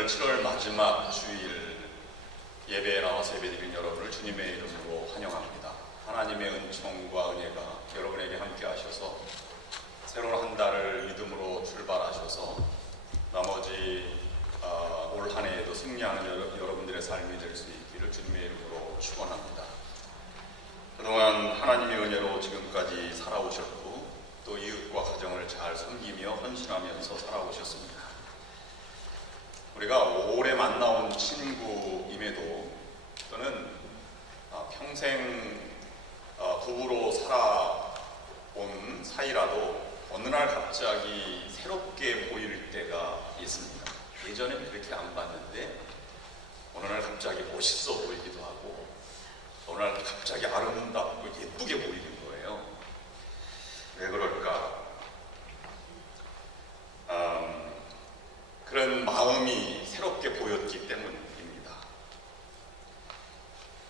오늘 7월 마지막 주일 예배에 나와서 예배드린 여러분을 주님의 이름으로 환영합니다. 하나님의 은총과 은혜가 여러분에게 함께 하셔서 새로운 한 달을 믿음으로 출발하셔서 나머지 올 한 해에도 승리하는 여러분들의 삶이 될 수 있기를 주님의 이름으로 축원합니다. 그동안 하나님의 은혜로 지금까지 살아오셨고 또 이웃과 가정을 잘 섬기며 헌신하면서 살아오셨습니다. 우리가 오래 만나온 친구임에도 또는 평생 부부로 살아온 사이라도 어느 날 갑자기 새롭게 보일 때가 있습니다. 예전에는 그렇게 안 봤는데 어느 날 갑자기 멋있어 보이기도 하고 어느 날 갑자기 아름답고 예쁘게 보이는 거예요. 왜 그럴까? 그런 마음이 새롭게 보였기 때문입니다.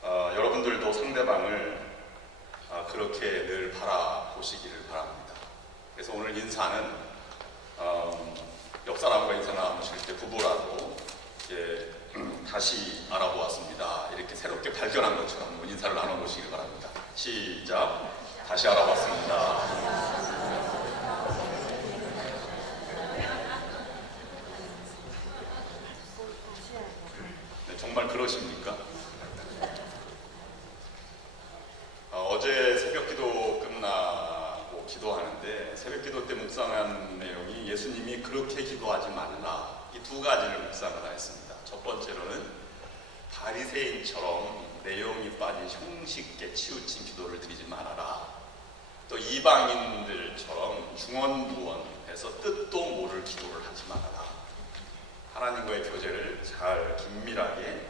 여러분들도 상대방을 그렇게 늘 바라보시기를 바랍니다. 그래서 오늘 인사는 옆 사람과 인사 나누실 때 부부라도 다시 알아보았습니다. 이렇게 새롭게 발견한 것처럼 인사를 나눠보시길 바랍니다. 시작. 다시 알아봤습니다. 정말 그러십니까? 어제 새벽기도 끝나고 기도하는데 새벽기도 때 묵상한 내용이 예수님이 그렇게 기도하지 말라, 이 두 가지를 묵상을 했습니다. 첫 번째로는 바리새인처럼 내용이 빠진 형식에 치우친 기도를 드리지 말아라. 또 이방인들처럼 중언부언해서 뜻도 모를 기도를 하지 말아라. 하나님과의 교제를 잘 긴밀하게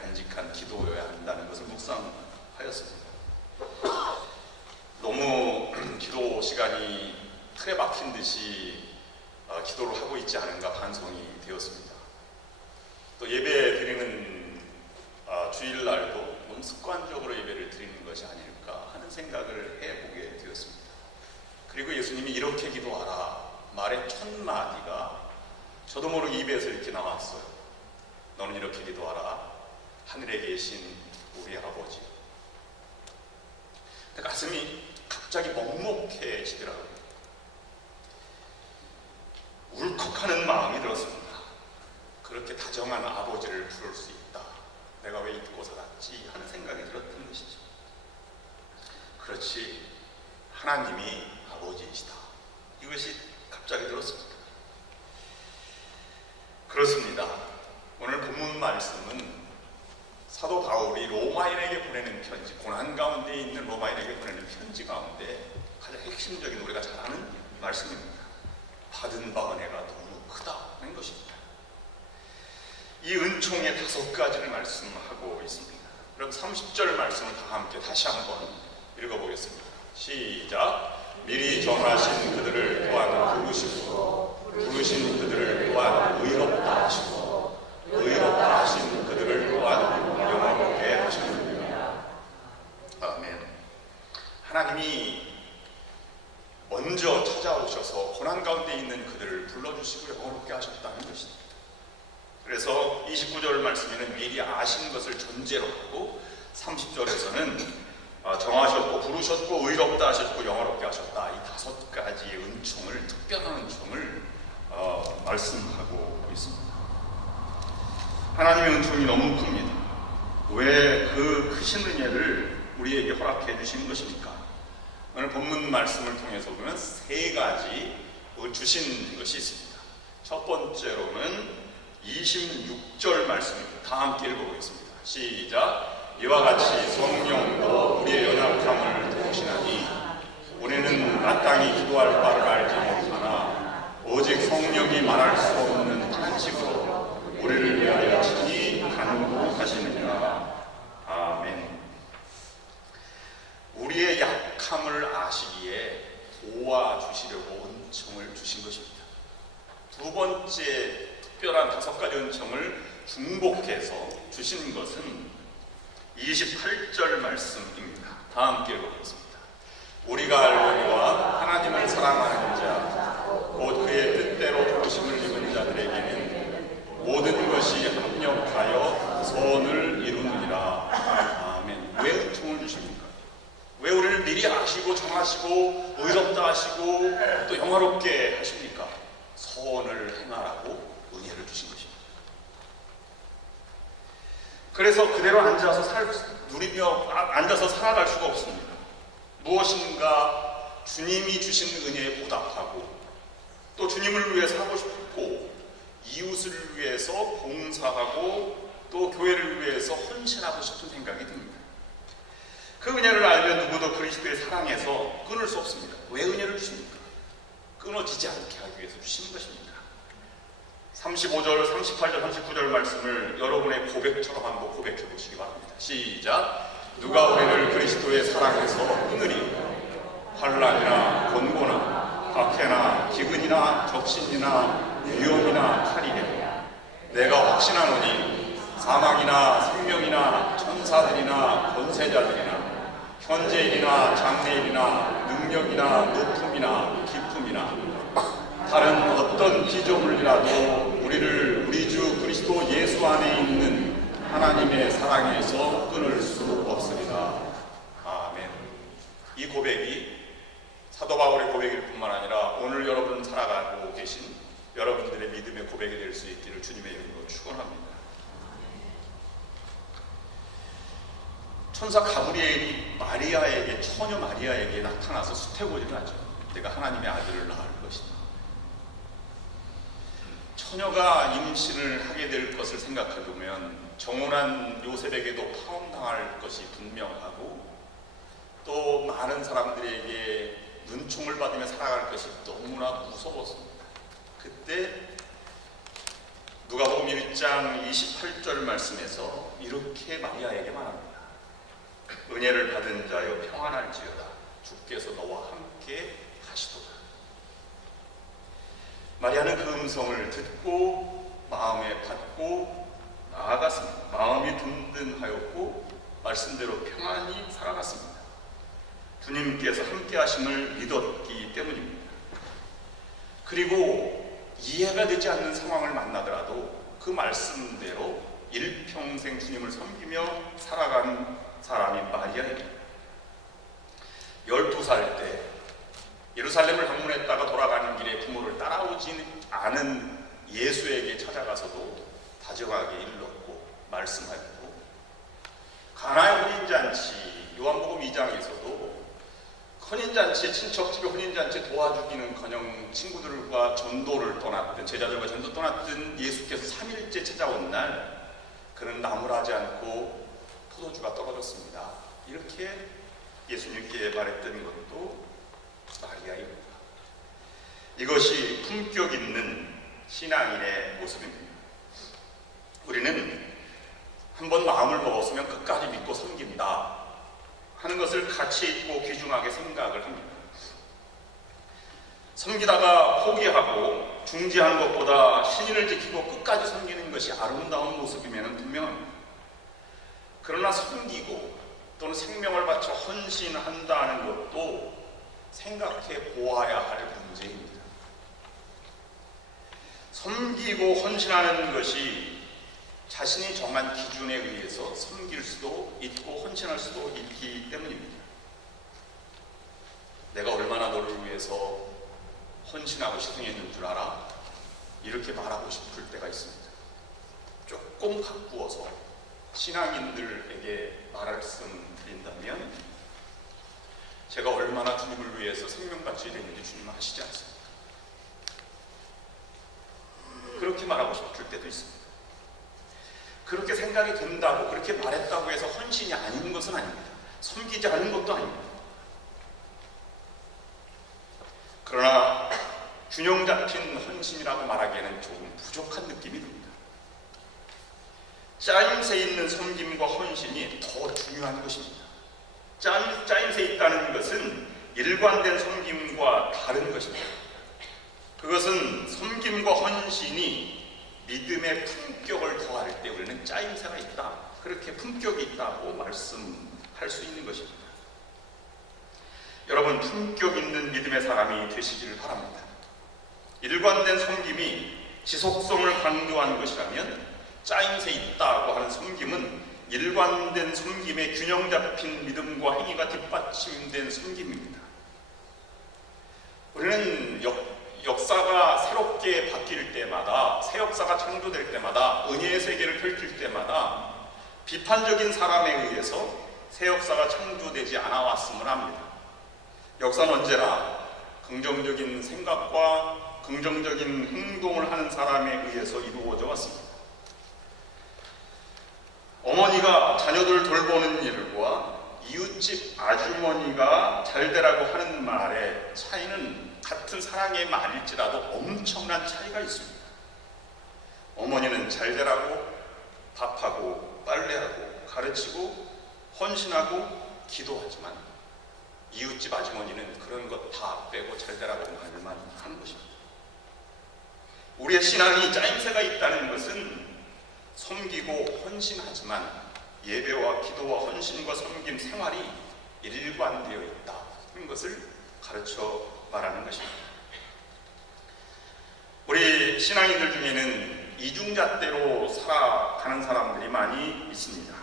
간직한 기도여야 한다는 것을 묵상하였습니다. 너무 기도 시간이 틀에 박힌 듯이 기도를 하고 있지 않은가 반성이 되었습니다. 또 예배 드리는 주일날도 너무 습관적으로 예배를 드리는 것이 아닐까 하는 생각을 해보게 되었습니다. 그리고 예수님이 이렇게 기도하라 말의 첫 마디가 저도 모르게 입에서 이렇게 나왔어요. 너는 이렇게 기도하라. 하늘에 계신 우리 아버지. 가슴이 갑자기 먹먹해지더라고요. 울컥하는 마음이 들었습니다. 그렇게 다정한 아버지를 부를 수 있다. 내가 왜 잊고 살았지 하는 생각이 들었던 것이죠. 그렇지, 하나님이 아버지이시다. 이것이 갑자기 들었습니다. 그렇습니다. 오늘 본문 말씀은 사도 바울이 로마인에게 보내는 편지, 고난 가운데 있는 로마인에게 보내는 편지 가운데 가장 핵심적인 우리가 잘 아는 말씀입니다. 받은 바 은혜가 너무 크다는 것입니다. 이 은총의 5가지를 말씀하고 있습니다. 그럼 30절 말씀을 다 함께 다시 한번 읽어보겠습니다. 시작. 미리 정하신 그들을 또한 부르시고 부르신 그들을 또한 의롭다 하시고 의롭다 하신 그들을 또한 영화롭게 하셨느니라. 아멘. 하나님이 먼저 찾아오셔서 고난 가운데 있는 그들을 불러주시고 영화롭게 하셨다는 것입니다. 그래서 29절 말씀에는 미리 아신 것을 전제로 하고 30절에서는 정하셨고 부르셨고 의롭다 하셨고 영화롭게 하셨다. 이 5가지의 은총을, 특별한 은총을 말씀하고 있습니다. 하나님의 은총이 너무 큽니다. 왜 그 크신 은혜를 우리에게 허락해 주신 것입니까? 오늘 본문 말씀을 통해서 보면 3가지 주신 것이 있습니다. 첫 번째로는 26절 말씀입니다. 다 함께 읽어보겠습니다. 시작. 이와 같이 성령도 우리의 연약함을 도우시나니 우리는 마땅히 기도할 바를 알지 못하나 오직 성령이 말할 수 없는 탄식으로 우리를 위하여 친히 간구하시느니라. 아멘. 우리의 약함을 아시기에 도와주시려고 은총을 주신 것입니다. 두 번째 특별한 5가지 은총을 중복해서 주신 것은 28절 말씀입니다. 다 함께 읽어보겠습니다. 우리가 알거니와 하나님을 사랑하는 자, 곧 그의 뜻대로 부르심을 입은 자들에게는 모든 하시고 또 영화롭게 하십니까? 선을 행하라고 은혜를 주신 것입니다. 그래서 그대로 누리며 앉아서 살아갈 수가 없습니다. 무엇인가 주님이 주신 은혜에 보답하고 또 주님을 위해 살고 싶고 이웃을 위해서 봉사하고 또 교회를 위해서 헌신하고 싶은 생각이 듭니다. 그 은혜를 알면 누구도 그리스도의 사랑에서 끊을 수 없습니다. 왜 은혜를 주십니까? 끊어지지 않게 하기 위해서 주시는 것입니다. 35절, 38절, 39절 말씀을 여러분의 고백처럼 한번 고백해 보시기 바랍니다. 시작! 누가 우리를 그리스도의 사랑에서 끊으리? 환난이나 권고나 박해나 기근이나 적신이나 위험이나 칼이래. 내가 확신하노니 사망이나 생명이나 천사들이나 권세자들이나 현재일이나 장래일이나 능력이나 높음이나 기쁨이나 다른 어떤 피조물이라도 우리를 우리 주 그리스도 예수 안에 있는 하나님의 사랑에서 끊을 수 없습니다. 아멘. 이 고백이 사도 바울의 고백일 뿐만 아니라 오늘 여러분 살아가고 계신 여러분들의 믿음의 고백이 될 수 있기를 주님의 이름으로 축원합니다. 천사 가브리엘이 마리아에게, 처녀 마리아에게 나타나서 수태고지를 하죠. 내가 하나님의 아들을 낳을 것이다. 처녀가 임신을 하게 될 것을 생각해보면 정혼한 요셉에게도 파혼당할 것이 분명하고 또 많은 사람들에게 눈총을 받으며 살아갈 것이 너무나 무서웠습니다. 그때 누가복음 1장 28절 말씀에서 이렇게 마리아에게 말합니다. 은혜를 받은 자여 평안할지어다. 주께서 너와 함께 하시도다. 마리아는 그 음성을 듣고 마음에 받고 나아갔습니다. 마음이 든든하였고 말씀대로 평안히 살아갔습니다. 주님께서 함께 하심을 믿었기 때문입니다. 그리고 이해가 되지 않는 상황을 만나더라도 그 말씀대로 일평생 주님을 섬기며 살아간 사람이 마리아입니다. 12살 때 예루살렘을 방문했다가 돌아가는 길에 부모를 따라오지 않은 예수에게 찾아가서도 다정하게 일렀고 말씀하였고, 가나의 혼인잔치 요한복음 2장에서도 혼인잔치에 친척집에 혼인잔치 도와주기는커녕 친구들과 전도를 떠났든 제자들과 전도 떠났든 예수께서 3일째 찾아온 날 그는 나무라지 않고 포도주가 떨어졌습니다. 이렇게 예수님께 말했던 것도 마리아입니다. 이것이 품격 있는 신앙인의 모습입니다. 우리는 한번 마음을 먹었으면 끝까지 믿고 섬긴다 하는 것을 가치 있고 귀중하게 생각을 합니다. 섬기다가 포기하고 중지하는 것보다 신의를 지키고 끝까지 섬기는 것이 아름다운 모습이면 분명합니다. 그러나 섬기고 또는 생명을 바쳐 헌신한다는 것도 생각해 보아야 할 문제입니다. 섬기고 헌신하는 것이 자신이 정한 기준에 의해서 섬길 수도 있고 헌신할 수도 있기 때문입니다. 내가 얼마나 너를 위해서 헌신하고 희생했는 줄 알아? 이렇게 말하고 싶을 때가 있습니다. 조금 바꾸어서 신앙인들에게 말씀드린다면 제가 얼마나 주님을 위해서 생명 바치게 됐는지 주님은 아시지 않습니까? 그렇게 말하고 싶을 때도 있습니다. 그렇게 생각이 든다고 그렇게 말했다고 해서 헌신이 아닌 것은 아닙니다. 섬기지 않은 것도 아닙니다. 그러나 균형 잡힌 헌신이라고 말하기에는 조금 부족한 느낌이 듭니다. 짜임새 있는 섬김과 헌신이 더 중요한 것입니다. 짜임새 있다는 것은 일관된 섬김과 다른 것입니다. 그것은 섬김과 헌신이 믿음의 품격을 더할 때 우리는 짜임새가 있다, 그렇게 품격이 있다고 말씀할 수 있는 것입니다. 여러분, 품격 있는 믿음의 사람이 되시기를 바랍니다. 일관된 섬김이 지속성을 강조하는 것이라면 짜임새 있다고 하는 섬김은 일관된 섬김의 균형 잡힌 믿음과 행위가 뒷받침된 섬김입니다. 우리는 역사가 새롭게 바뀔 때마다, 새 역사가 창조될 때마다, 은혜의 세계를 펼칠 때마다 비판적인 사람에 의해서 새 역사가 창조되지 않아 왔음을 합니다. 역사는 언제나 긍정적인 생각과 긍정적인 행동을 하는 사람에 의해서 이루어져 왔습니다. 어머니가 자녀들을 돌보는 일과 이웃집 아주머니가 잘되라고 하는 말의 차이는 같은 사랑의 말일지라도 엄청난 차이가 있습니다. 어머니는 잘되라고 밥하고 빨래하고 가르치고 헌신하고 기도하지만 이웃집 아주머니는 그런 것 다 빼고 잘되라고 말만 하는 것입니다. 우리의 신앙이 짜임새가 있다는 것은 섬기고 헌신하지만 예배와 기도와 헌신과 섬김 생활이 일관되어 있다는 것을 가르쳐 말하는 것입니다. 우리 신앙인들 중에는 이중잣대로 살아가는 사람들이 많이 있습니다.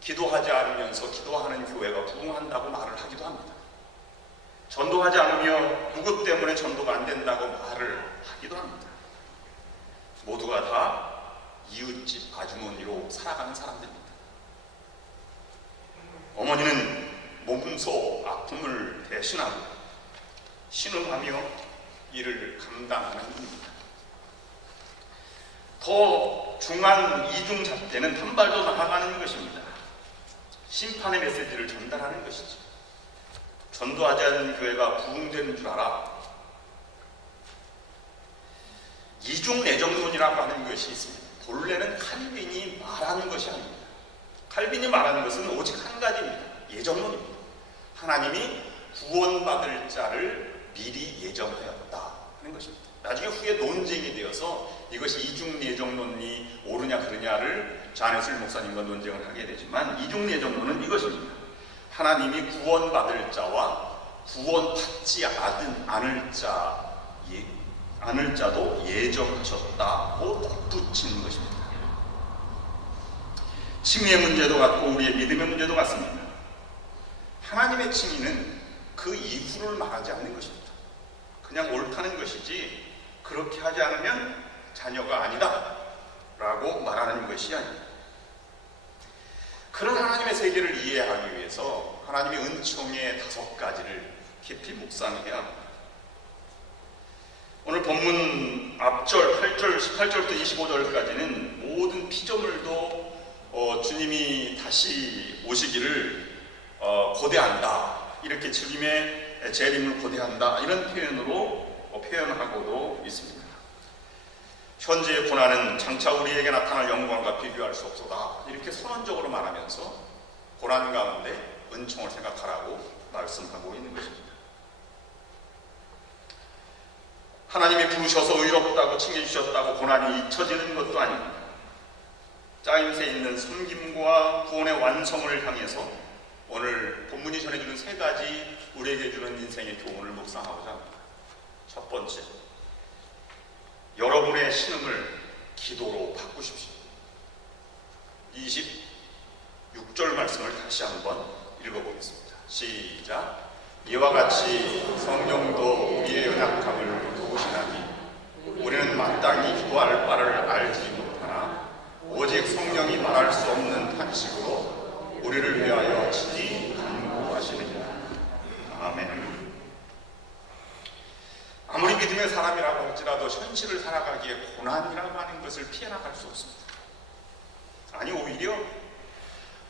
기도하지 않으면서 기도하는 교회가 부흥한다고 말을 하기도 합니다. 전도하지 않으며 누구 때문에 전도가 안 된다고 말을 하기도 합니다. 모두가 다 이웃집 아주머니로 살아가는 사람들입니다. 어머니는 몸소 아픔을 대신하고 신음하며 일을 감당하는 분입니다. 더 중한 이중잣대는 한 발 더 나아가는 것입니다. 심판의 메시지를 전달하는 것이죠. 전도하지 않는 교회가 부흥되는 줄 알아. 이중내정론이라고 하는 것이 있습니다. 본래는 칼빈이 말하는 것이 아닙니다. 칼빈이 말하는 것은 오직 한 가지입니다. 예정론입니다. 하나님이 구원받을 자를 미리 예정하였다 하는 것입니다. 나중에 후에 논쟁이 되어서 이것이 이중예정론이 옳으냐 그르냐를 좌뇌술 목사님과 논쟁을 하게 되지만, 이중예정론은 이것입니다. 하나님이 구원받을 자와 구원받지 않을 자도 예정하셨다고 덧붙이는 것입니다. 칭의의 문제도 같고 우리의 믿음의 문제도 같습니다. 하나님의 칭의는 그 이후를 말하지 않는 것입니다. 그냥 옳다는 것이지 그렇게 하지 않으면 자녀가 아니다 라고 말하는 것이 아닙니다. 그런 하나님의 세계를 이해하기 위해서 하나님의 은총의 5가지를 깊이 묵상해야 합니다. 오늘 본문 앞절 8절, 18절부터 25절까지는 모든 피조물도 주님이 다시 오시기를 고대한다, 이렇게 주님의 재림을 고대한다, 이런 표현으로 표현하고도 있습니다. 현재의 고난은 장차 우리에게 나타날 영광과 비교할 수 없도다, 이렇게 선언적으로 말하면서 고난 가운데 은총을 생각하라고 말씀하고 있는 것입니다. 하나님이 부르셔서 의롭다고 칭해주셨다고 고난이 잊혀지는 것도 아닙니다. 짜임새 있는 섬김과 구원의 완성을 향해서 오늘 본문이 전해주는 3가지 우리에게 주는 인생의 교훈을 묵상하고자 합니다. 첫 번째, 여러분의 신음을 기도로 바꾸십시오. 26절 말씀을 다시 한번 읽어보겠습니다. 시작. 이와 같이 성령도 우리의 연약함을 도우시나니 우리는 마땅히 기도할 바를 알지 못하나 오직 성령이 말할 수 없는 탄식으로 우리를 위하여 친히 간구하시느니라. 아멘. 아무리 믿음의 사람이라고 할지라도 현실을 살아가기에 고난이라고 하는 것을 피해나갈 수 없습니다. 아니, 오히려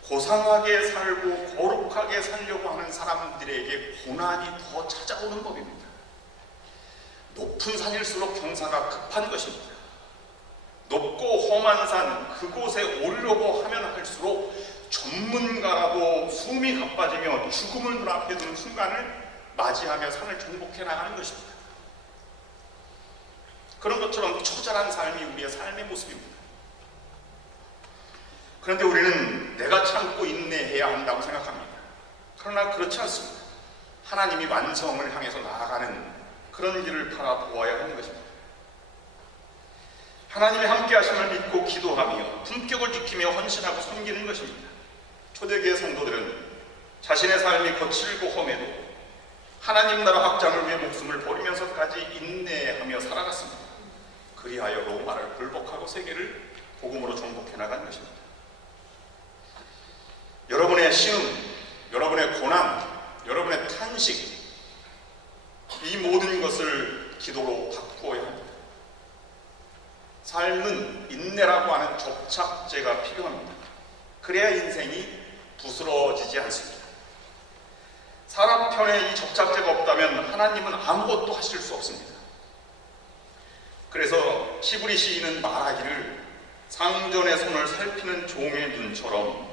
고상하게 살고 거룩하게 살려고 하는 사람들에게 고난이 더 찾아오는 법입니다. 높은 산일수록 경사가 급한 것입니다. 높고 험한 산, 그곳에 오르려고 하면 할수록 전문가라도 숨이 가빠지며 죽음을 눈앞에 두는 순간을 맞이하며 산을 정복해 나가는 것입니다. 그런 것처럼 처절한 삶이 우리의 삶의 모습입니다. 그런데 우리는 내가 참고 인내해야 한다고 생각합니다. 그러나 그렇지 않습니다. 하나님이 완성을 향해서 나아가는 그런 길을 바라보아야 하는 것입니다. 하나님의 함께 하심을 믿고 기도하며 품격을 지키며 헌신하고 섬기는 것입니다. 초대교회 성도들은 자신의 삶이 거칠고 험해도 하나님 나라 확장을 위해 목숨을 버리면서까지 인내하며 살아갔습니다. 그리하여 로마를 굴복하고 세계를 복음으로 정복해 나간 것입니다. 여러분의 신음, 여러분의 고난, 여러분의 탄식, 이 모든 것을 기도로 바꾸어야 합니다. 삶은 인내라고 하는 접착제가 필요합니다. 그래야 인생이 부스러지지 않습니다. 사람 편에 이 접착제가 없다면 하나님은 아무것도 하실 수 없습니다. 그래서 시브리 시인은 말하기를 상전의 손을 살피는 종의 눈처럼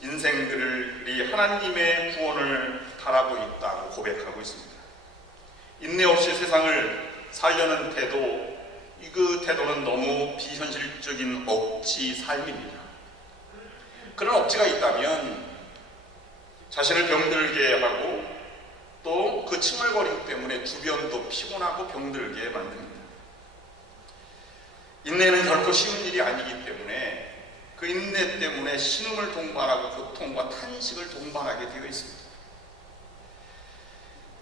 인생들이 하나님의 구원을 바라고 있다고 고백하고 있습니다. 인내 없이 세상을 살려는 태도, 그 태도는 너무 비현실적인 억지 삶입니다. 그런 억지가 있다면 자신을 병들게 하고 또 그 칭얼거림 때문에 주변도 피곤하고 병들게 만듭니다. 인내는 결코 쉬운 일이 아니기 때문에 그 인내 때문에 신음을 동반하고 고통과 탄식을 동반하게 되어 있습니다.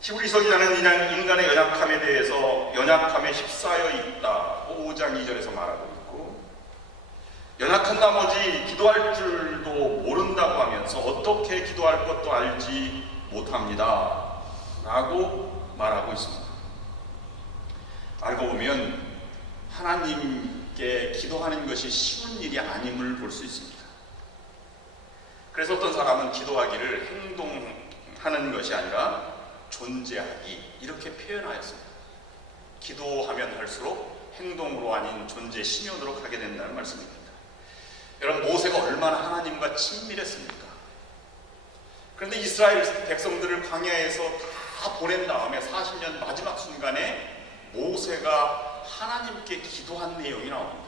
히브리서 기자는 인간의 연약함에 대해서 연약함에 휩싸여 있다고 5장 2절에서 말하고 있고, 연약한 나머지 기도할 줄도 모른다고 하면서 어떻게 기도할 것도 알지 못합니다 라고 말하고 있습니다. 알고 보면 하나님께 기도하는 것이 쉬운 일이 아님을 볼 수 있습니다. 그래서 어떤 사람은 기도하기를 행동하는 것이 아니라 존재하기, 이렇게 표현하였습니다. 기도하면 할수록 행동으로 아닌 존재 신현으로 가게 된다는 말씀입니다. 여러분, 모세가 얼마나 하나님과 친밀했습니까? 그런데 이스라엘 백성들을 광야에서 다 보낸 다음에 40년 마지막 순간에 모세가 하나님께 기도한 내용이 나옵니다.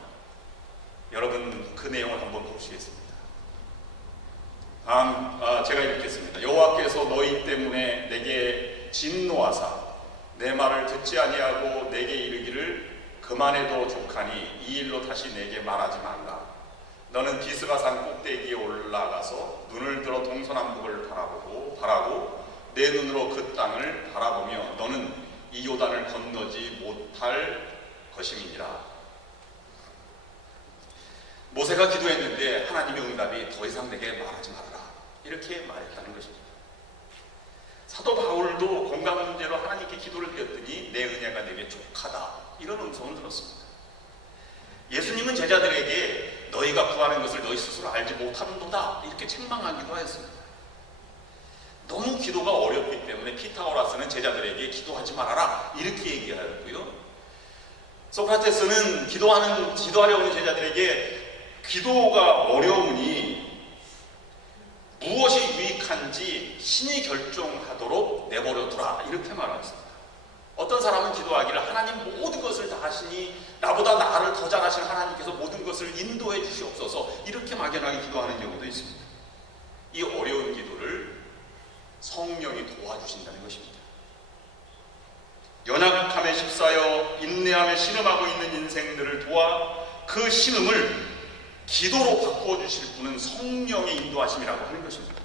여러분, 그 내용을 한번 보시겠습니다. 제가 읽겠습니다. 여호와께서 너희 때문에 내게 진노하사 내 말을 듣지 아니하고 내게 이르기를 그만해도 족하니 이 일로 다시 내게 말하지 말라. 너는 비스가산 꼭대기에 올라가서 눈을 들어 동서남북을 바라고 내 눈으로 그 땅을 바라보며 너는 이 요단을 건너지 못할 것임이니라. 모세가 기도했는데 하나님의 응답이 더 이상 내게 말하지 말라, 이렇게 말했다는 것입니다. 사도 바울도 건강 문제로 하나님께 기도를 드렸더니 내 은혜가 내게 족하다, 이런 음성을 들었습니다. 예수님은 제자들에게 너희가 구하는 것을 너희 스스로 알지 못하는도다, 이렇게 책망하기도 하였습니다. 너무 기도가 어렵기 때문에 피타고라스는 제자들에게 기도하지 말아라, 이렇게 얘기하였고요. 소크라테스는 기도하려고 하는 제자들에게 기도가 어려우니 무엇이 유익한지 신이 결정하도록 내버려 두라, 이렇게 말했습니다. 어떤 사람은 기도하기를 하나님 모든 것을 다 하시니 나보다 나를 더 잘하신 하나님께서 모든 것을 인도해 주시옵소서, 이렇게 막연하게 기도하는 경우도 있습니다. 이 어려운 기도를 성령이 도와주신다는 것입니다. 연약함에 휩싸여 인내함에 신음하고 있는 인생들을 도와 그 신음을 기도로 바꾸어 주실 분은 성령의 인도하심이라고 하는 것입니다.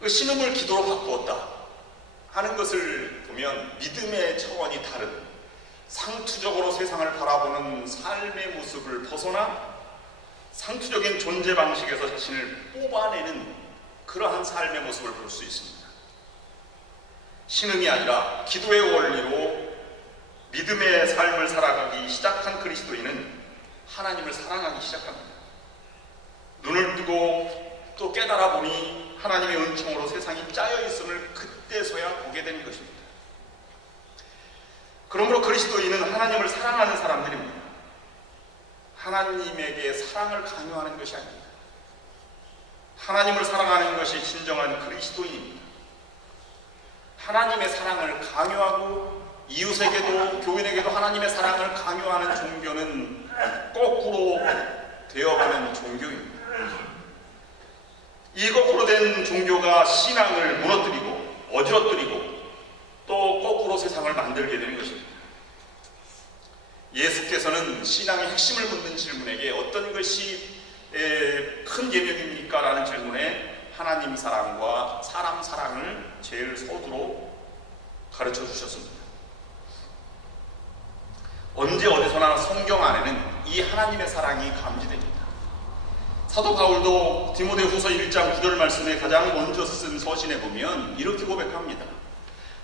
그 신음을 기도로 바꾸었다 하는 것을 보면 믿음의 차원이 다른 상투적으로 세상을 바라보는 삶의 모습을 벗어나 상투적인 존재 방식에서 자신을 뽑아내는 그러한 삶의 모습을 볼 수 있습니다. 신음이 아니라 기도의 원리로 믿음의 삶을 살아가기 시작한 그리스도인은 하나님을 사랑하기 시작합니다. 눈을 뜨고 또 깨달아 보니 하나님의 은총으로 세상이 짜여 있음을 그때서야 보게 되는 것입니다. 그러므로 그리스도인은 하나님을 사랑하는 사람들입니다. 하나님에게 사랑을 강요하는 것이 아닙니다. 하나님을 사랑하는 것이 진정한 그리스도인입니다. 하나님의 사랑을 강요하고 이웃에게도 교인에게도 하나님의 사랑을 강요하는 종교는 거꾸로 되어가는 종교입니다. 이 거꾸로 된 종교가 신앙을 무너뜨리고 어지러뜨리고 또 거꾸로 세상을 만들게 되는 것입니다. 예수께서는 신앙의 핵심을 묻는 질문에게 어떤 것이 큰 계명입니까? 라는 질문에 하나님 사랑과 사람 사랑을 제일 서두로 가르쳐 주셨습니다. 언제 어디서나 성경 안에는 이 하나님의 사랑이 감지됩니다. 사도 바울도 디모데후서 1장 9절 말씀에 가장 먼저 쓴 서신에 보면 이렇게 고백합니다.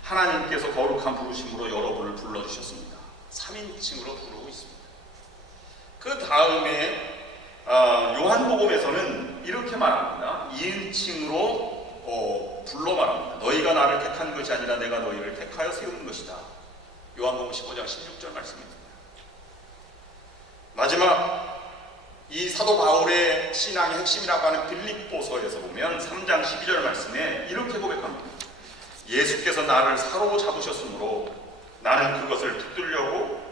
하나님께서 거룩한 부르심으로 여러분을 불러주셨습니다. 3인칭으로 부르고 있습니다. 그 다음에 요한복음에서는 이렇게 말합니다. 2인칭으로 불러 말합니다. 너희가 나를 택한 것이 아니라 내가 너희를 택하여 세운 것이다. 요한복음 15장 16절 말씀입니다. 마지막 이 사도 바울의 신앙의 핵심이라고 하는 빌립보서에서 보면 3장 12절 말씀에 이렇게 고백합니다. 예수께서 나를 사로잡으셨으므로 나는 그것을 붙들려고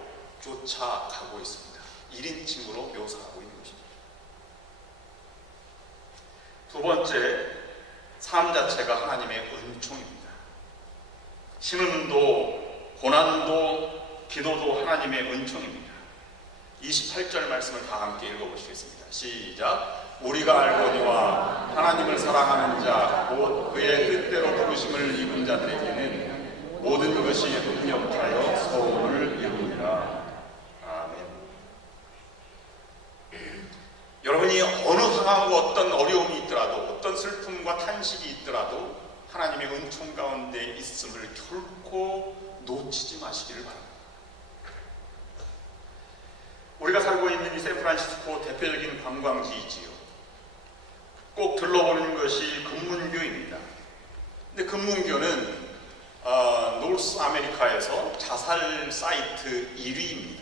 쫓아가고 있습니다. 1인칭으로 묘사하고 있는 것입니다. 두 번째, 삶 자체가 하나님의 은총입니다. 신음도 고난도 기도도 하나님의 은총입니다. 28절 말씀을 다 함께 읽어보시겠습니다. 시작. 우리가 알거니와 하나님을 사랑하는 자 곧 그의 뜻대로 부르심을 입은 자들에게는 모든 것이 협력하여 소원을 이루리라. 아멘. 여러분이 어느 상황과 어떤 어려움이 있더라도 어떤 슬픔과 탄식이 있더라도 하나님의 은총 가운데 있음을 결코 놓치지 마시기를 바랍니다. 우리가 살고 있는 이 샌프란시스코 대표적인 관광지이지요. 꼭 들러보는 것이 금문교입니다. 근데 금문교는 노스 아메리카에서 자살 사이트 1위입니다.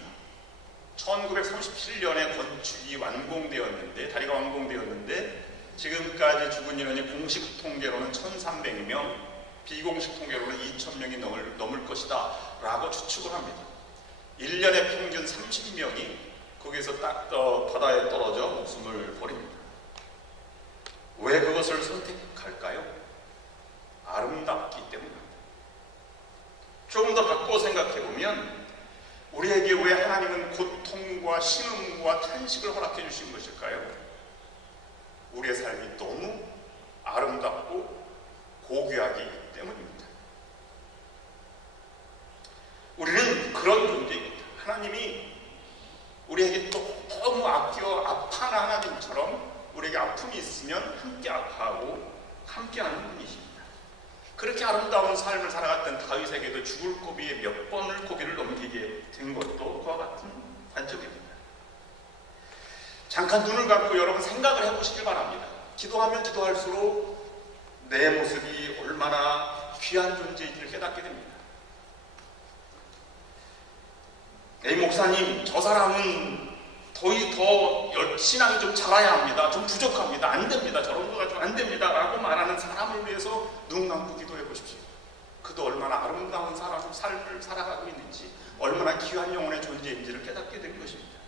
1937년에 건축이 완공되었는데, 다리가 완공되었는데 지금까지 죽은 인원이 공식 통계로는 1,300명, 비공식 통계로는 2,000명이 넘을 것이다 라고 추측을 합니다. 1년에 평균 30명이 거기서 딱 바다에 떨어져 목숨을 버립니다. 왜 그것을 선택할까요? 아름답기 때문입니다. 조금 더 바꿔 생각해보면 우리에게 왜 하나님은 고통과 신음과 탄식을 허락해 주신 것일까요? 우리의 삶이 너무 아름답고 고귀하기 때문입니다. 우리는 그런 존재입니다. 하나님이 우리에게 너무 아껴 아파하는 하나님처럼 우리에게 아픔이 있으면 함께 아파하고 함께하는 분이십니다. 그렇게 아름다운 삶을 살아갔던 다윗에게도 죽을 고비에 몇 번을 고비를 넘기게 된 것도 그와 같은 관점입니다. 잠깐 눈을 감고 여러분 생각을 해보시길 바랍니다. 기도하면 기도할수록 내 모습이 얼마나 귀한 존재인지를 깨닫게 됩니다. 에이 목사님, 저 사람은 더 신앙이 좀 자라야 합니다. 좀 부족합니다. 안 됩니다. 저런 거 가지고 안 됩니다. 라고 말하는 사람을 위해서 눈 감고 기도해 보십시오. 그도 얼마나 아름다운 삶을 살아가고 있는지, 얼마나 귀한 영혼의 존재인지를 깨닫게 된 것입니다.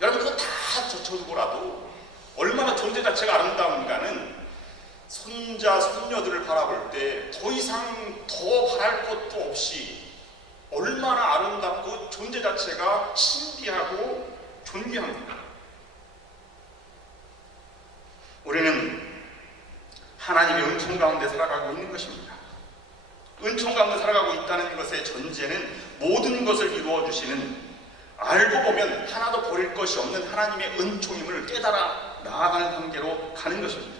여러분 그거 다 젖혀두고라도 얼마나 존재 자체가 아름다운가는 손자, 손녀들을 바라볼 때 더 이상 더 바랄 것도 없이 얼마나 아름답고 존재 자체가 신비하고 존귀합니다. 우리는 하나님의 은총 가운데 살아가고 있는 것입니다. 은총 가운데 살아가고 있다는 것의 전제는 모든 것을 이루어 주시는, 알고 보면 하나도 버릴 것이 없는 하나님의 은총임을 깨달아 나아가는 관계로 가는 것입니다.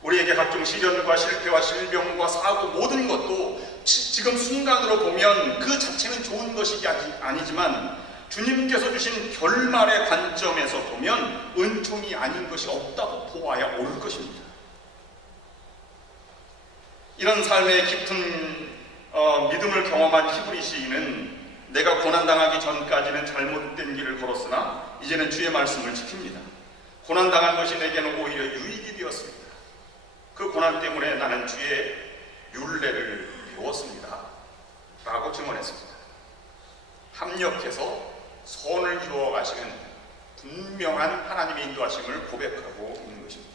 우리에게 각종 시련과 실패와 질병과 사고 모든 것도 지금 순간으로 보면 그 자체는 좋은 것이 아니지만 주님께서 주신 결말의 관점에서 보면 은총이 아닌 것이 없다고 보아야 옳을 것입니다. 이런 삶의 깊은 믿음을 경험한 히브리 시인은 내가 고난당하기 전까지는 잘못된 길을 걸었으나 이제는 주의 말씀을 지킵니다. 고난당한 것이 내게는 오히려 유익이 되었습니다. 그 고난 때문에 나는 주의 율례를 배웠습니다. 라고 증언했습니다. 합력해서 선을 이루어 가시는 분명한 하나님의 인도하심을 고백하고 있는 것입니다.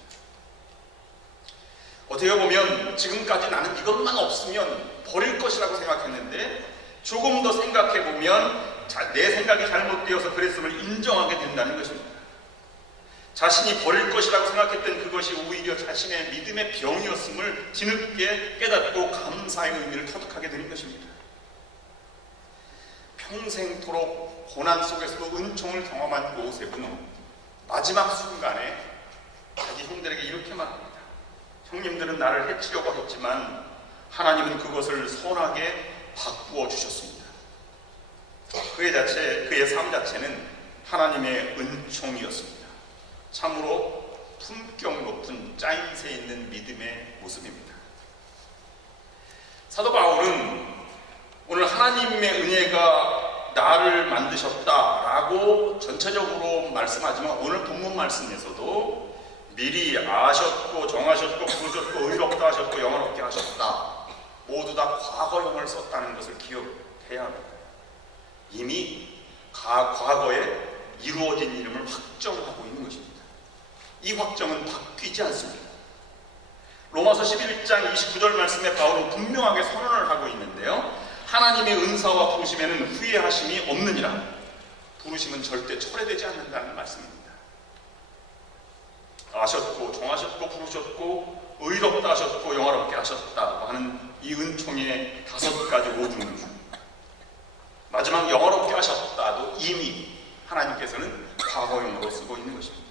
어떻게 보면 지금까지 나는 이것만 없으면 버릴 것이라고 생각했는데 조금 더 생각해 보면 내 생각이 잘못되어서 그랬음을 인정하게 된다는 것입니다. 자신이 버릴 것이라고 생각했던 그것이 오히려 자신의 믿음의 병이었음을 뒤늦게 깨닫고 감사의 의미를 터득하게 되는 것입니다. 평생토록 고난 속에서도 은총을 경험한 요셉은 마지막 순간에 자기 형들에게 이렇게 말합니다. 형님들은 나를 해치려고 했지만 하나님은 그것을 선하게 바꾸어 주셨습니다. 그의 삶 자체는 하나님의 은총이었습니다. 참으로 품격 높은 짜임새 있는 믿음의 모습입니다. 사도 바울은 오늘 하나님의 은혜가 나를 만드셨다라고 전체적으로 말씀하지만 오늘 본문 말씀에서도 미리 아셨고 정하셨고 부르셨고 의롭다 하셨고 영원롭게 하셨다, 모두 다 과거형을 썼다는 것을 기억해야 합니다. 이미 과거에 이루어진 이름을 확정하고 있는 것입니다. 이 확정은 바뀌지 않습니다. 로마서 11장 29절 말씀에 바울은 분명하게 선언을 하고 있는데요, 하나님의 은사와 부르심에는 후회하심이 없느니라. 부르심은 절대 철회되지 않는다는 말씀입니다. 아셨고 정하셨고 부르셨고 의롭다 하셨고 영화롭게 하셨다고 하는 이 은총의 5가지 모든 마지막 영화롭게 하셨다도 이미 하나님께서는 과거형으로 쓰고 있는 것입니다.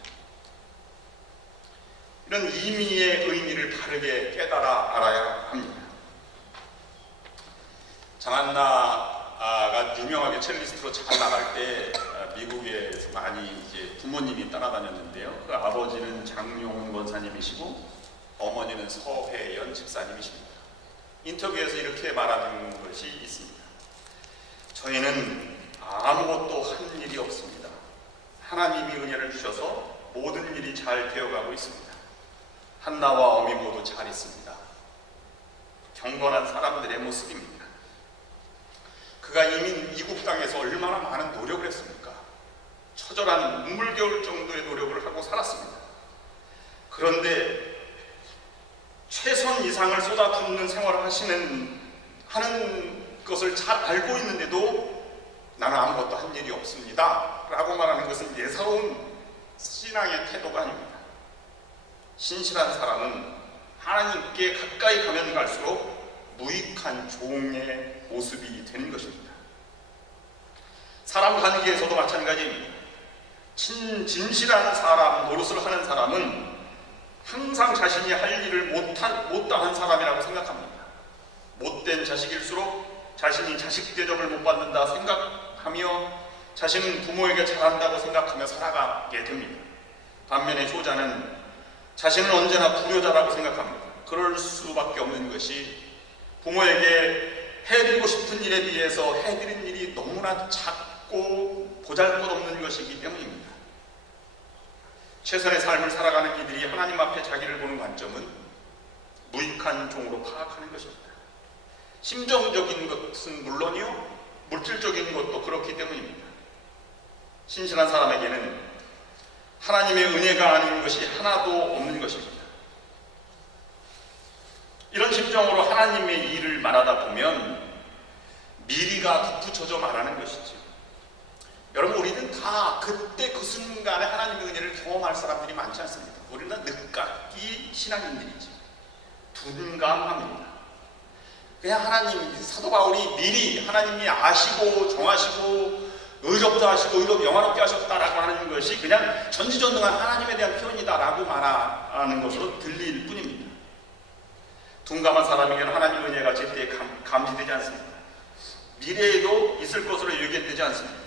이런 의미의 의미를 바르게 깨달아 알아야 합니다. 장한나가 유명하게 첼리스트로 잘 나갈 때 미국에서 많이 이제 부모님이 따라다녔는데요. 그 아버지는 장용훈 권사님이시고 어머니는 서혜연 집사님이십니다. 인터뷰에서 이렇게 말하는 것이 있습니다. 저희는 아무것도 한 일이 없습니다. 하나님이 은혜를 주셔서 모든 일이 잘 되어가고 있습니다. 한나와 어미 모두 잘 있습니다. 경건한 사람들의 모습입니다. 그가 이미 이국 땅에서 얼마나 많은 노력을 했습니까? 처절한 눈물겨울 정도의 노력을 하고 살았습니다. 그런데 최선 이상을 쏟아붓는 생활을 하는 것을 잘 알고 있는데도 나는 아무것도 한 일이 없습니다 라고 말하는 것은 예사로운 신앙의 태도가 아닙니다. 신실한 사람은 하나님께 가까이 가면 갈수록 무익한 종의 모습이 되는 것입니다. 사람 관계에서도 마찬가지입니다. 진실한 사람, 노릇을 하는 사람은 항상 자신이 할 일을 못다한 사람이라고 생각합니다. 못된 자식일수록 자신이 자식 대접을 못 받는다 생각하며 자신은 부모에게 잘한다고 생각하며 살아가게 됩니다. 반면에 효자는 자신은 언제나 불효자라고 생각합니다. 그럴 수밖에 없는 것이 부모에게 해드리고 싶은 일에 비해서 해드린 일이 너무나 작고 보잘것없는 것이기 때문입니다. 최선의 삶을 살아가는 이들이 하나님 앞에 자기를 보는 관점은 무익한 종으로 파악하는 것입니다. 심정적인 것은 물론이요, 물질적인 것도 그렇기 때문입니다. 신실한 사람에게는 하나님의 은혜가 아닌 것이 하나도 없는 것입니다. 이런 심정으로 하나님의 일을 말하다 보면 미리가 덧붙여져 말하는 것이죠. 여러분, 우리는 다 그때 그 순간에 하나님의 은혜를 경험할 사람들이 많지 않습니다. 우리는 늦깎이 신앙인들이지. 둔감합니다. 그냥 하나님, 사도 바울이 미리 하나님이 아시고 정하시고 의롭다 하시고 영화롭게 하셨다라고 하는 것이 그냥 전지전능한 하나님에 대한 표현이다라고 말하는 것으로 들릴 뿐입니다. 둔감한 사람에게는 하나님의 은혜가 제때 감지되지 않습니다. 미래에도 있을 것으로 예견되지 않습니다.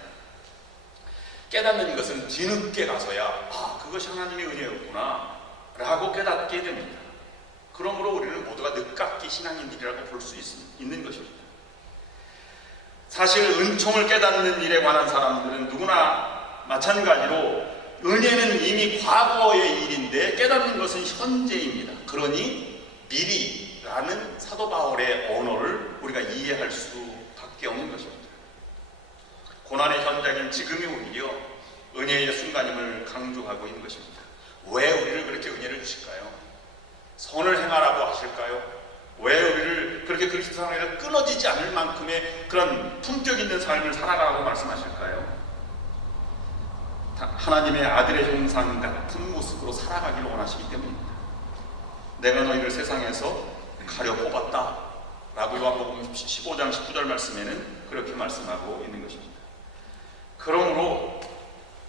깨닫는 것은 뒤늦게 가서야 그것이 하나님의 은혜였구나 라고 깨닫게 됩니다. 그러므로 우리는 모두가 늦깎이 신앙인들이라고 볼 수 있는 것입니다. 사실 은총을 깨닫는 일에 관한 사람들은 누구나 마찬가지로 은혜는 이미 과거의 일인데 깨닫는 것은 현재입니다. 그러니 미리라는 사도 바울의 언어를 우리가 이해할 수밖에 없는 것입니다. 고난의 현장인 지금이 오히려 은혜의 순간임을 강조하고 있는 것입니다. 왜 우리를 그렇게 은혜를 주실까요? 선을 행하라고 하실까요? 왜 우리를 그렇게 그리스도 생활에 끊어지지 않을 만큼의 그런 품격 있는 삶을 살아가라고 말씀하실까요? 하나님의 아들의 형상 같은 모습으로 살아가기를 원하시기 때문입니다. 내가 너희를 세상에서 가려 뽑았다 라고 요한복음 15장 19절 말씀에는 그렇게 말씀하고 있는 것입니다. 그러므로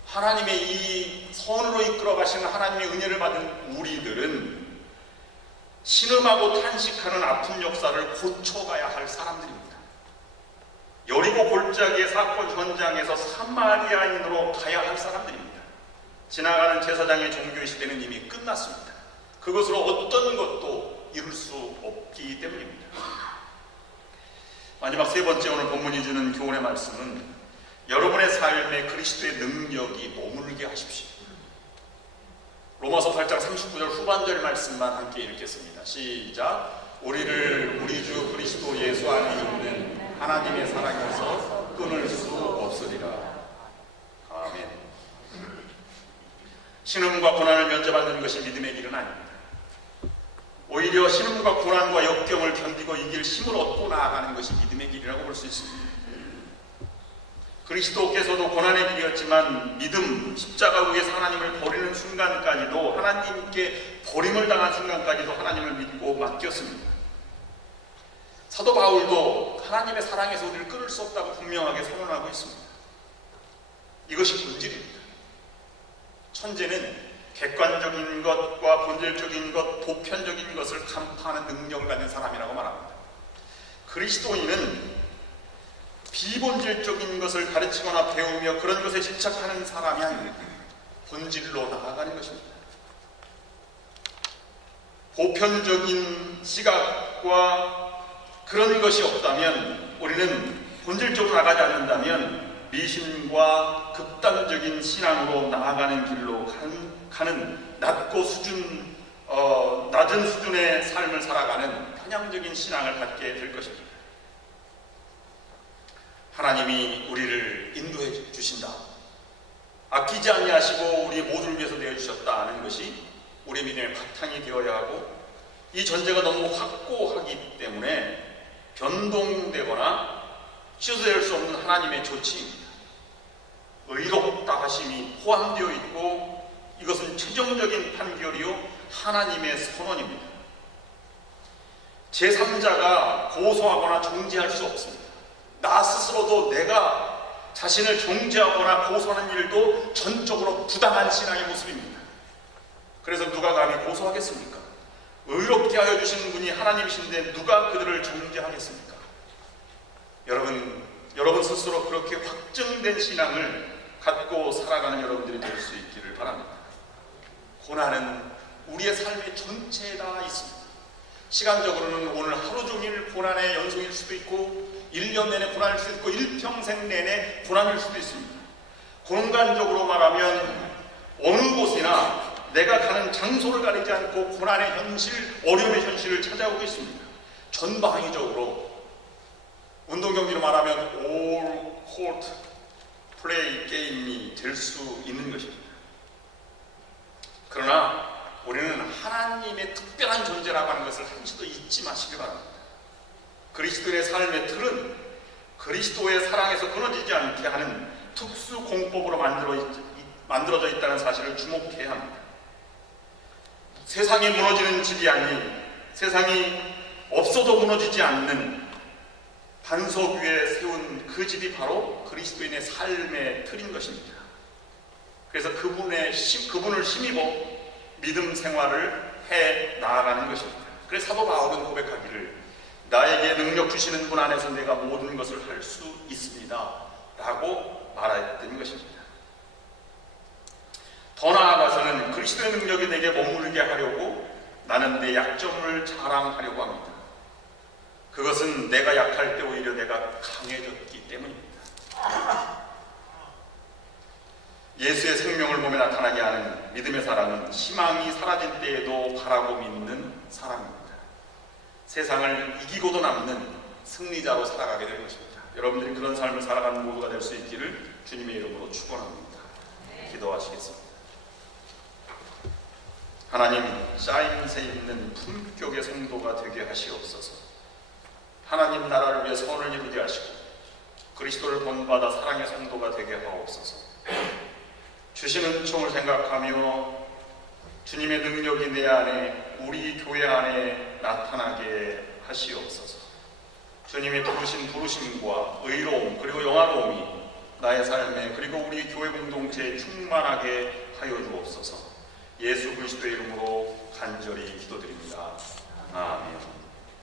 하나님의 이 선으로 이끌어 가시는 하나님의 은혜를 받은 우리들은 신음하고 탄식하는 아픈 역사를 고쳐가야 할 사람들입니다. 여리고 골짜기의 사건 현장에서 사마리아인으로 가야 할 사람들입니다. 지나가는 제사장의 종교의 시대는 이미 끝났습니다. 그것으로 어떤 것도 이룰 수 없기 때문입니다. 마지막 세 번째 오늘 본문이 주는 교훈의 말씀은 여러분의 삶에 그리스도의 능력이 머물게 하십시오. 로마서 8장 39절 후반절 말씀만 함께 읽겠습니다. 시작. 우리를 우리 주 그리스도 예수 안에 있는 하나님의 사랑에서 끊을 수 없으리라. 아멘. 신음과 고난을 면제받는 것이 믿음의 길은 아닙니다. 오히려 신음과 고난과 역경을 견디고 이길 힘을 얻고 나아가는 것이 믿음의 길이라고 볼 수 있습니다. 그리스도께서도 고난의 길이었지만 믿음, 십자가 위에서 하나님을 버리는 순간까지도, 하나님께 버림을 당한 순간까지도 하나님을 믿고 맡겼습니다. 사도 바울도 하나님의 사랑에서 우리를 끊을 수 없다고 분명하게 선언하고 있습니다. 이것이 본질입니다. 천재는 객관적인 것과 본질적인 것, 보편적인 것을 간파하는 능력을 가진 사람이라고 말합니다. 그리스도인은 비본질적인 것을 가르치거나 배우며 그런 것에 집착하는 사람이 아닙니다. 본질로 나아가는 것입니다. 보편적인 시각과 그런 것이 없다면, 우리는 본질적으로 나가지 않는다면 미신과 극단적인 신앙으로 나아가는 길로 가는 낮은 수준의 삶을 살아가는 편향적인 신앙을 갖게 될 것입니다. 하나님이 우리를 인도해 주신다, 아끼지 아니하시고 우리 모두를 위해서 내어주셨다는 것이 우리 믿음의 바탕이 되어야 하고, 이 전제가 너무 확고하기 때문에 변동되거나 취소될 수 없는 하나님의 조치입니다. 의롭다 하심이 포함되어 있고, 이것은 최종적인 판결이요 하나님의 선언입니다. 제3자가 고소하거나 정지할 수 없습니다. 나 스스로도 내가 자신을 정죄하거나 고소하는 일도 전적으로 부당한 신앙의 모습입니다. 그래서 누가 감히 고소하겠습니까? 의롭게 하여 주신 분이 하나님이신데 누가 그들을 정죄하겠습니까? 여러분 스스로 그렇게 확증된 신앙을 갖고 살아가는 여러분들이 될 수 있기를 바랍니다. 고난은 우리의 삶의 전체에 있습니다. 시간적으로는 오늘 하루 종일 고난의 연속일 수도 있고, 1년 내내 고난일 수도 있고, 일평생 내내 고난일 수도 있습니다. 공간적으로 말하면 어느 곳이나 내가 가는 장소를 가리지 않고 고난의 현실, 어려움의 현실을 찾아오고 있습니다. 전방위적으로 운동 경기로 말하면 all court play 게임이 될 수 있는 것입니다. 그러나 우리는 하나님의 특별한 존재라고 하는 것을 한시도 잊지 마시기 바랍니다. 그리스도의 삶의 틀은 그리스도의 사랑에서 끊어지지 않게 하는 특수 공법으로 만들어져 있다는 사실을 주목해야 합니다. 세상이 무너지는 집이 아닌, 세상이 없어도 무너지지 않는 반석 위에 세운 그 집이 바로 그리스도인의 삶의 틀인 것입니다. 그래서 그분을 힘입어 믿음 생활을 해 나아가는 것입니다. 그래서 사도 바울은 고백하기를, 나에게 능력 주시는 분 안에서 내가 모든 것을 할 수 있습니다 라고 말했던 것입니다. 더 나아가서는 그리스도의 능력이 내게 머무르게 하려고 나는 내 약점을 자랑하려고 합니다. 그것은 내가 약할 때 오히려 내가 강해졌기 때문입니다. 예수의 생명을 몸에 나타나게 하는 믿음의 사람은 희망이 사라진 때에도 바라고 믿는 사람입니다. 세상을 이기고도 남는 승리자로 살아가게 될 것입니다. 여러분들이 그런 삶을 살아가는 모두가 될 수 있기를 주님의 이름으로 축원합니다. 기도하시겠습니다. 하나님, 쌓임새 있는 품격의 성도가 되게 하시옵소서. 하나님 나라를 위해 선을 이루게 하시고 그리스도를 본받아 사랑의 성도가 되게 하옵소서. 주신 은총을 생각하며 주님의 능력이 내 안에, 우리 교회 안에 나타나게 하시옵소서. 주님이 부르신 부르심과 의로움 그리고 영화로움이 나의 삶에 그리고 우리 교회 공동체에 충만하게 하여 주옵소서. 예수 그리스도의 이름으로 간절히 기도드립니다. 아멘.